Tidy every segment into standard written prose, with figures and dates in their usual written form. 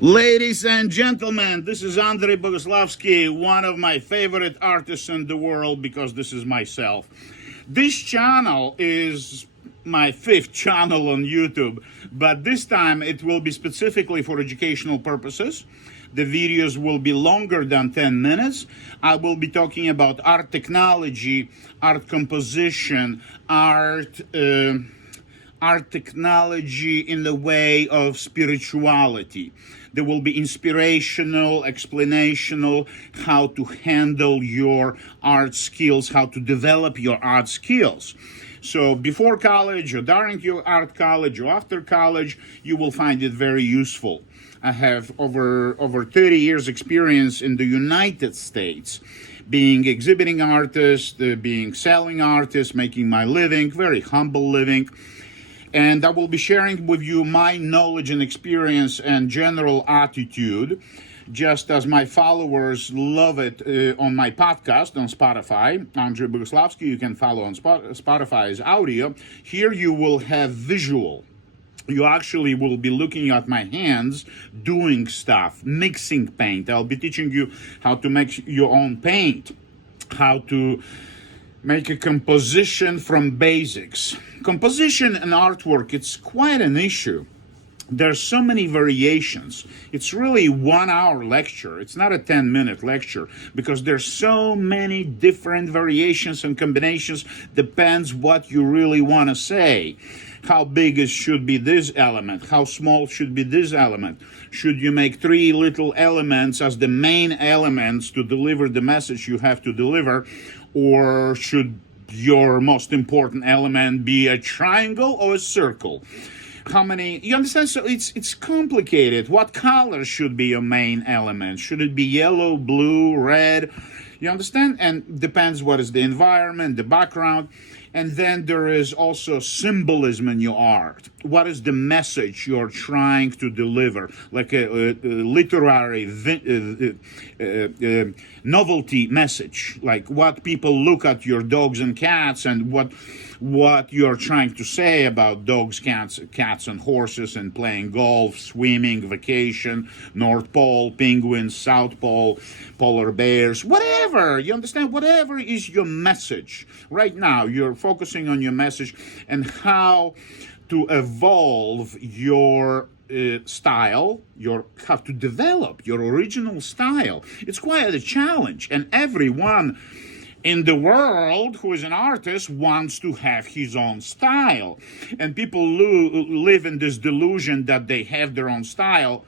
Ladies and gentlemen, this is Bogoslowsky, one of my favorite artists in the world because this is myself. This channel is my fifth channel on YouTube, but this time it will be specifically for educational purposes. The videos will be longer than 10 minutes. I will be talking about art technology, art composition, art technology in the way of spirituality. There will be inspirational, explanational, how to handle your art skills, how to develop your art skills. So before college or during your art college or after college, you will find it very useful. I have over 30 years experience in the United States, being exhibiting artist, being selling artist, making my living, very humble living. And I will be sharing with you my knowledge and experience and general attitude, just as my followers love it on my podcast on Spotify. Andrei Bogoslowsky, you can follow on Spotify's audio. Here you will have visual. You actually will be looking at my hands doing stuff, mixing paint. I'll be teaching you how to make your own paint, how to make a composition from basics. Composition and artwork, it's quite an issue. There's so many variations. It's really 1 hour lecture. It's not a 10-minute lecture because there's so many different variations and combinations. Depends what you really want to say. How big should be this element? How small should be this element? Should you make 3 little elements as the main elements to deliver the message you have to deliver? Or should your most important element be a triangle or a circle? How many, you understand? So it's complicated. What color should be your main element? Should it be yellow, blue, red? You understand? And depends what is the environment, the background. And then there is also symbolism in your art. What is the message you're trying to deliver? Like a literary novelty message. Like what people look at your dogs and cats and what you're trying to say about dogs, cats and horses and playing golf, swimming, vacation, North Pole, penguins, South Pole, polar bears, whatever. You understand? Whatever is your message. Right now, you're focusing on your message and how to evolve your style, how to develop your original style. It's quite a challenge, and everyone in the world who is an artist wants to have his own style. And people live in this delusion that they have their own style.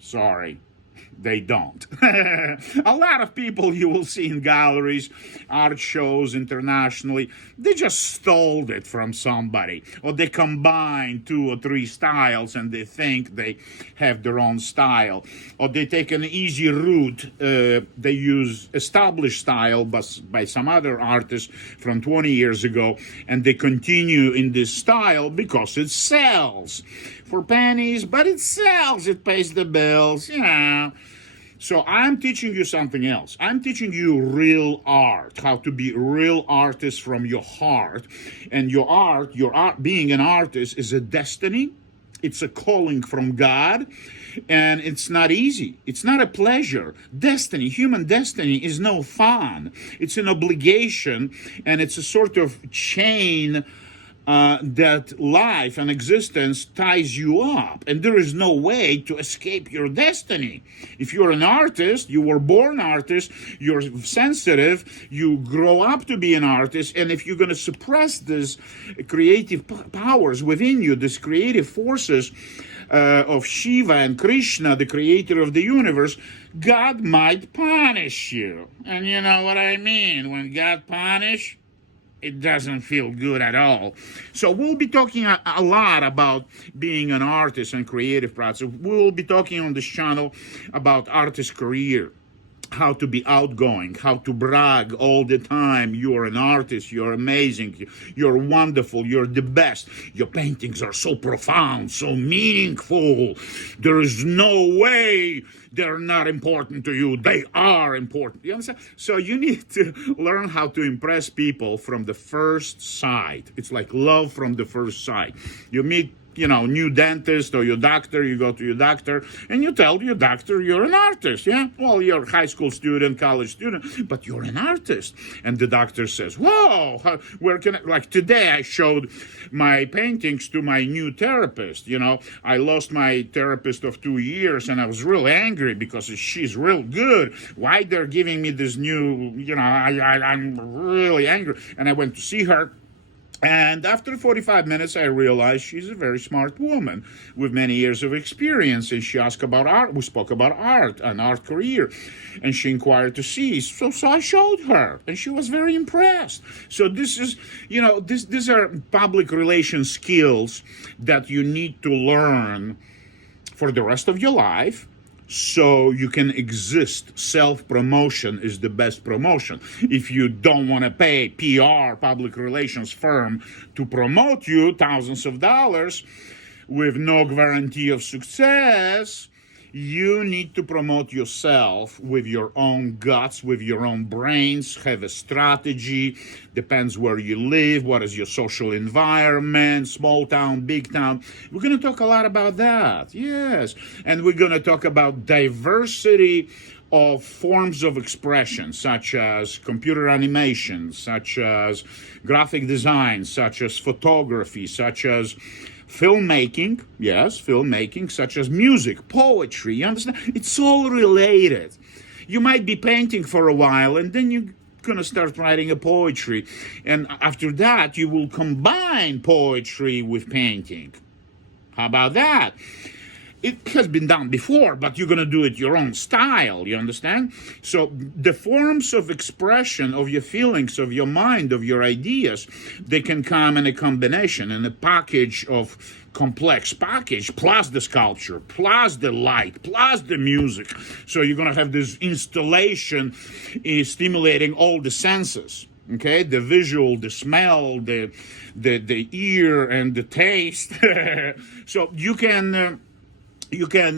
Sorry, they don't. A lot of people you will see in galleries, art shows internationally, they just stole it from somebody. Or they combine 2 or 3 styles and they think they have their own style. Or they take an easy route. They use established style by some other artists from 20 years ago, and they continue in this style because it sells. For pennies, but it sells, it pays the bills, So I'm teaching you something else. I'm teaching you real art, how to be real artist from your heart. And your art, being an artist is a destiny. It's a calling from God. And it's not easy. It's not a pleasure. Destiny, human destiny is no fun. It's an obligation, and it's a sort of chain that life and existence ties you up, and there is no way to escape your destiny. If you're an artist, you were born artist, you're sensitive, you grow up to be an artist, and if you're going to suppress these creative powers within you, these creative forces of Shiva and Krishna, the creator of the universe, God might punish you. And you know what I mean? When God punishes, it doesn't feel good at all. So we'll be talking a lot about being an artist and creative process. We'll be talking on this channel about artist career, how to be outgoing, how to brag all the time. You're an artist, you're amazing, you're wonderful, you're the best. Your paintings are so profound, so meaningful. There is no way they're not important to you. They are important. You understand? So you need to learn how to impress people from the first sight. It's like love from the first sight. You meet new dentist or your doctor, you go to your doctor and you tell your doctor you're an artist. Yeah, well, you're a high school student, college student, but you're an artist. And the doctor says, whoa, where can I, like today I showed my paintings to my new therapist. I lost my therapist of 2 years and I was real angry because she's real good. Why they're giving me this new, I'm really angry. And I went to see her. And after 45 minutes, I realized she's a very smart woman with many years of experience. And she asked about art. We spoke about art, an art career. And she inquired to see. So I showed her. And she was very impressed. So this is, these are public relations skills that you need to learn for the rest of your life, so you can exist. Self-promotion is the best promotion. If you don't want to pay PR, public relations firm, to promote you thousands of dollars with no guarantee of success, you need to promote yourself with your own guts, with your own brains, have a strategy, depends where you live, what is your social environment, small town, big town. We're going to talk a lot about that, yes. And we're going to talk about diversity of forms of expression, such as computer animation, such as graphic design, such as photography, such as filmmaking, yes, filmmaking, such as music, poetry, you understand? It's all related. You might be painting for a while and then you're going to start writing a poetry. And after that, you will combine poetry with painting. How about that? It has been done before, but you're going to do it your own style, you understand? So the forms of expression of your feelings, of your mind, of your ideas, they can come in a combination, in a package of complex package, plus the sculpture, plus the light, plus the music. So you're going to have this installation stimulating all the senses. Okay, the visual, the smell, the ear, and the taste. So you can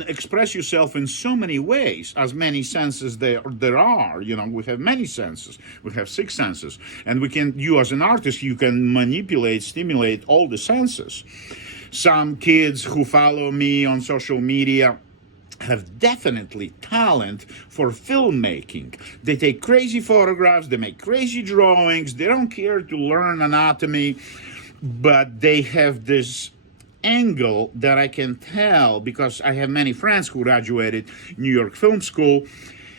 express yourself in so many ways, as many senses there are. We have many senses. We have 6 senses. And you as an artist, you can manipulate, stimulate all the senses. Some kids who follow me on social media have definitely talent for filmmaking. They take crazy photographs, they make crazy drawings, they don't care to learn anatomy, but they have this angle that I can tell, because I have many friends who graduated New York Film School,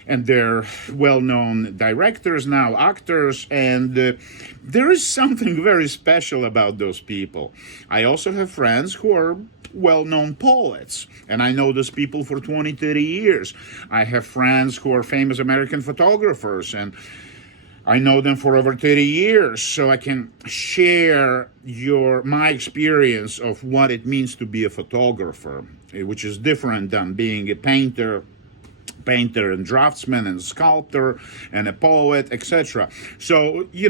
and they're well-known directors now, actors, and there is something very special about those people. I also have friends who are well-known poets, and I know those people for 20, 30 years. I have friends who are famous American photographers, and I know them for over 30 years, so I can share my experience of what it means to be a photographer, which is different than being a painter and draftsman and sculptor and a poet, etc. So you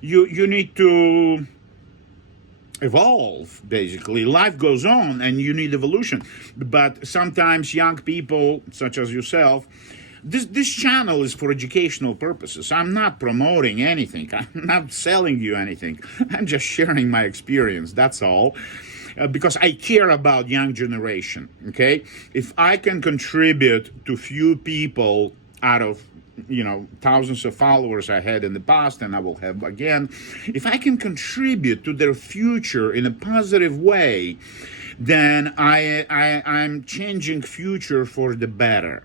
need to evolve. Basically, life goes on, and you need evolution. But sometimes young people, such as yourself, this channel is for educational purposes. I'm not promoting anything. I'm not selling you anything. I'm just sharing my experience. That's all. Because I care about young generation, okay? If I can contribute to few people out of, thousands of followers I had in the past and I will have again, if I can contribute to their future in a positive way, then I'm changing future for the better.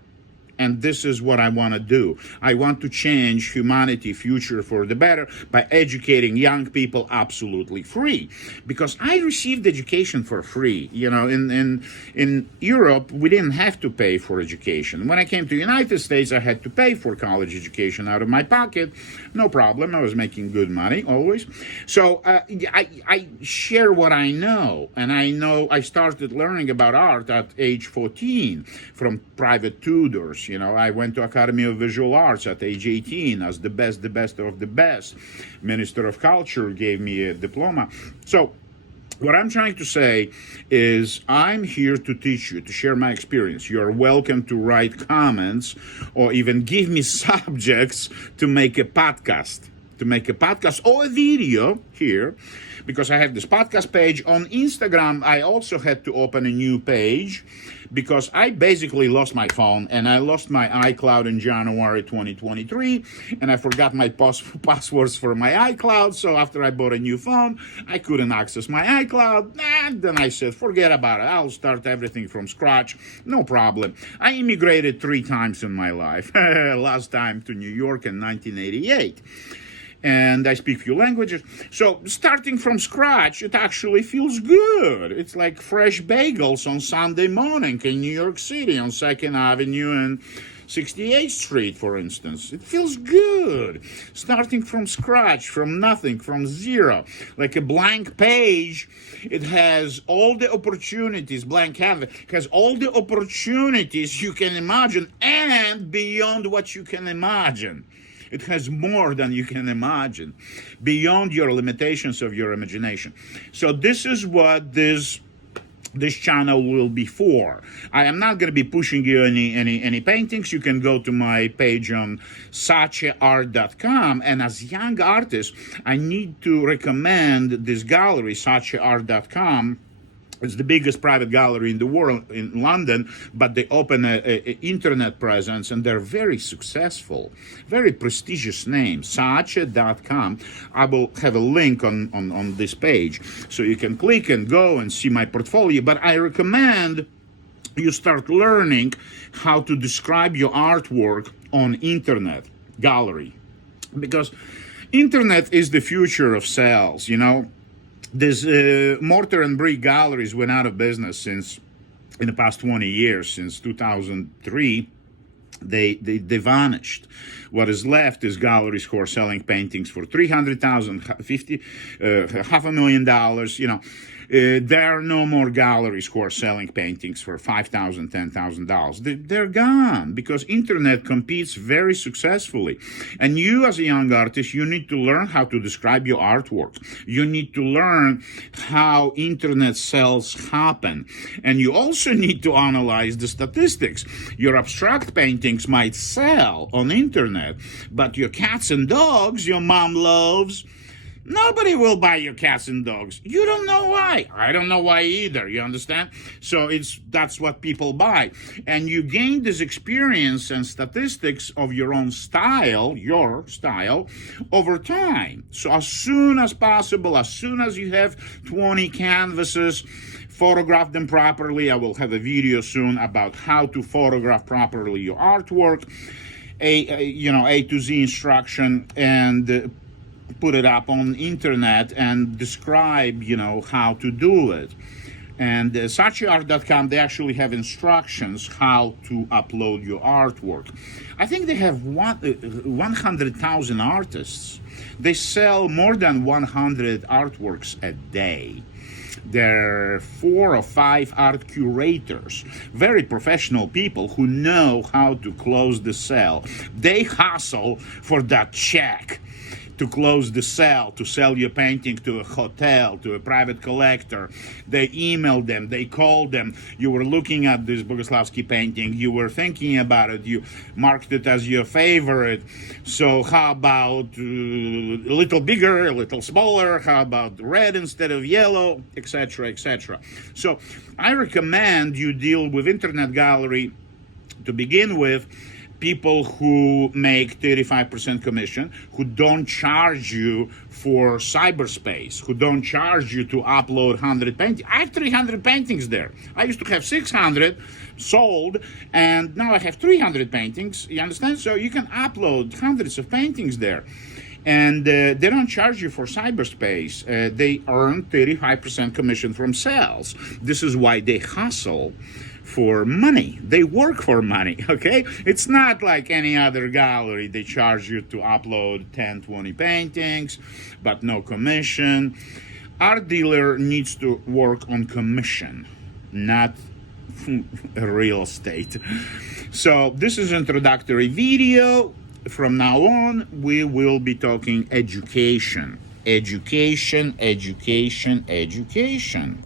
And this is what I want to do. I want to change humanity future for the better by educating young people absolutely free. Because I received education for free. In Europe, we didn't have to pay for education. When I came to the United States, I had to pay for college education out of my pocket. No problem. I was making good money always. So I share what I know. And I started learning about art at age 14 from private tutors. I went to Academy of Visual Arts at age 18 as the best of the best. Minister of Culture gave me a diploma. So what I'm trying to say is I'm here to teach you, to share my experience. You're welcome to write comments or even give me subjects to make a podcast. to make a podcast or a video here, because I have this podcast page. On Instagram, I also had to open a new page because I basically lost my phone, and I lost my iCloud in January 2023, and I forgot my passwords for my iCloud. So after I bought a new phone, I couldn't access my iCloud, and then I said, forget about it. I'll start everything from scratch, no problem. I immigrated 3 times in my life. Last time to New York in 1988. And I speak few languages. So starting from scratch, it actually feels good. It's like fresh bagels on Sunday morning in New York City on 2nd Avenue and 68th Street, for instance. It feels good. Starting from scratch, from nothing, from zero. Like a blank page, it has all the opportunities, blank canvas, has all the opportunities you can imagine and beyond what you can imagine. It has more than you can imagine, beyond your limitations of your imagination. So this is what this channel will be for. I am not going to be pushing you any paintings. You can go to my page on sacheart.com, and as young artist, I need to recommend this gallery, sacheart.com. It's the biggest private gallery in the world in London, but they open a internet presence, and they're very successful, very prestigious name, sache.com. I will have a link on this page, so you can click and go and see my portfolio. But I recommend you start learning how to describe your artwork on internet gallery, because internet is the future of sales, you know. These mortar and brick galleries went out of business in the past 20 years. Since 2003, they vanished. What is left is galleries who are selling paintings for $300,000, $500,000. You know, there are no more galleries who are selling paintings for $5,000, $10,000. They're gone because internet competes very successfully. And you, as a young artist, you need to learn how to describe your artwork. You need to learn how internet sales happen. And you also need to analyze the statistics. Your abstract paintings might sell on internet, but your cats and dogs your mom loves, nobody will buy your cats and dogs. You don't know why. I don't know why either, you understand? So that's what people buy. And you gain this experience and statistics of your own style, your style, over time. So as soon as possible, as soon as you have 20 canvases, photograph them properly. I will have a video soon about how to photograph properly your artwork, A to Z instruction, and put it up on internet and describe, how to do it. And sacheart.com, they actually have instructions how to upload your artwork. I think they have 100,000 artists. They sell more than 100 artworks a day. There are 4 or 5 art curators, very professional people who know how to close the sale. They hustle for that check to close the sale, to sell your painting to a hotel, to a private collector. They email them, they call them. You were looking at this Bogoslowsky painting, you were thinking about it, you marked it as your favorite. So how about a little bigger, a little smaller? How about red instead of yellow, etc., etc. So I recommend you deal with internet gallery to begin with. People who make 35% commission, who don't charge you for cyberspace, who don't charge you to upload 100 paintings. I have 300 paintings there. I used to have 600 sold, and now I have 300 paintings. You understand? So you can upload hundreds of paintings there. And they don't charge you for cyberspace. They earn 35% commission from sales. This is why they hustle for money. They work for money, okay? It's not like any other gallery. They charge you to upload 10, 20 paintings, but no commission. Art dealer needs to work on commission, not real estate. So this is introductory video. From now on, we will be talking education. Education, education, education.